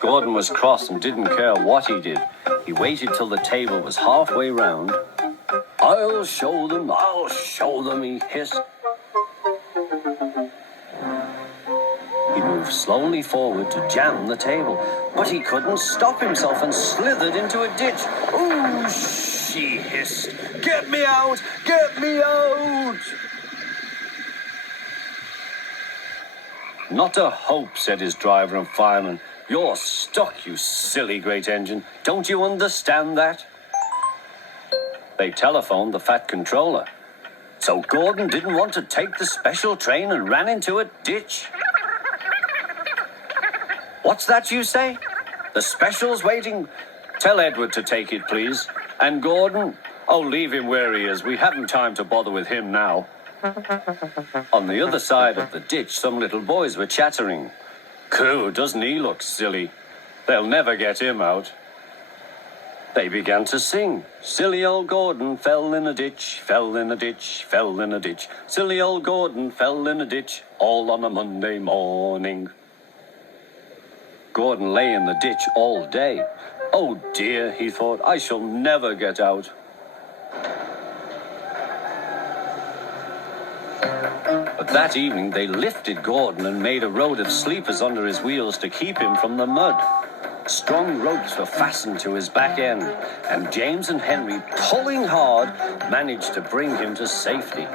Gordon was cross and didn't care what he did. He waited till the table was halfway round. I'll show them, he hissed. He moved slowly forward to jam the table, but he couldn't stop himself and slithered into a ditch. Ooh, she hissed. Get me out! Get me out! Not a hope, said his driver and fireman. You're stuck, you silly great engine. Don't you understand that? They telephoned the Fat Controller. So Gordon didn't want to take the special train and ran into a ditch. What's that you say? The special's waiting? Tell Edward to take it, please. And Gordon? Oh, leave him where he is. We haven't time to bother with him now. On the other side of the ditch, some little boys were chattering. Coo, doesn't he look silly? They'll never get him out. They began to sing. Silly old Gordon fell in a ditch, fell in a ditch, fell in a ditch. Silly old Gordon fell in a ditch, all on a Monday morning. Gordon lay in the ditch all day. Oh dear, he thought, I shall never get out. But that evening they lifted Gordon and made a road of sleepers under his wheels to keep him from the mud. Strong ropes were fastened to his back end, and James and Henry, pulling hard, managed to bring him to safety.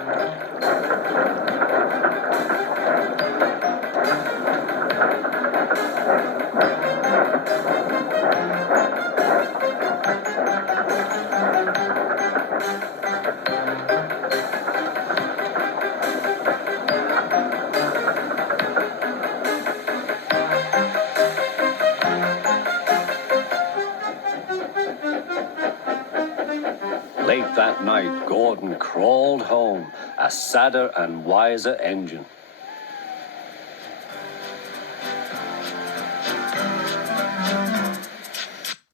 Late that night, Gordon crawled home, a sadder and wiser engine.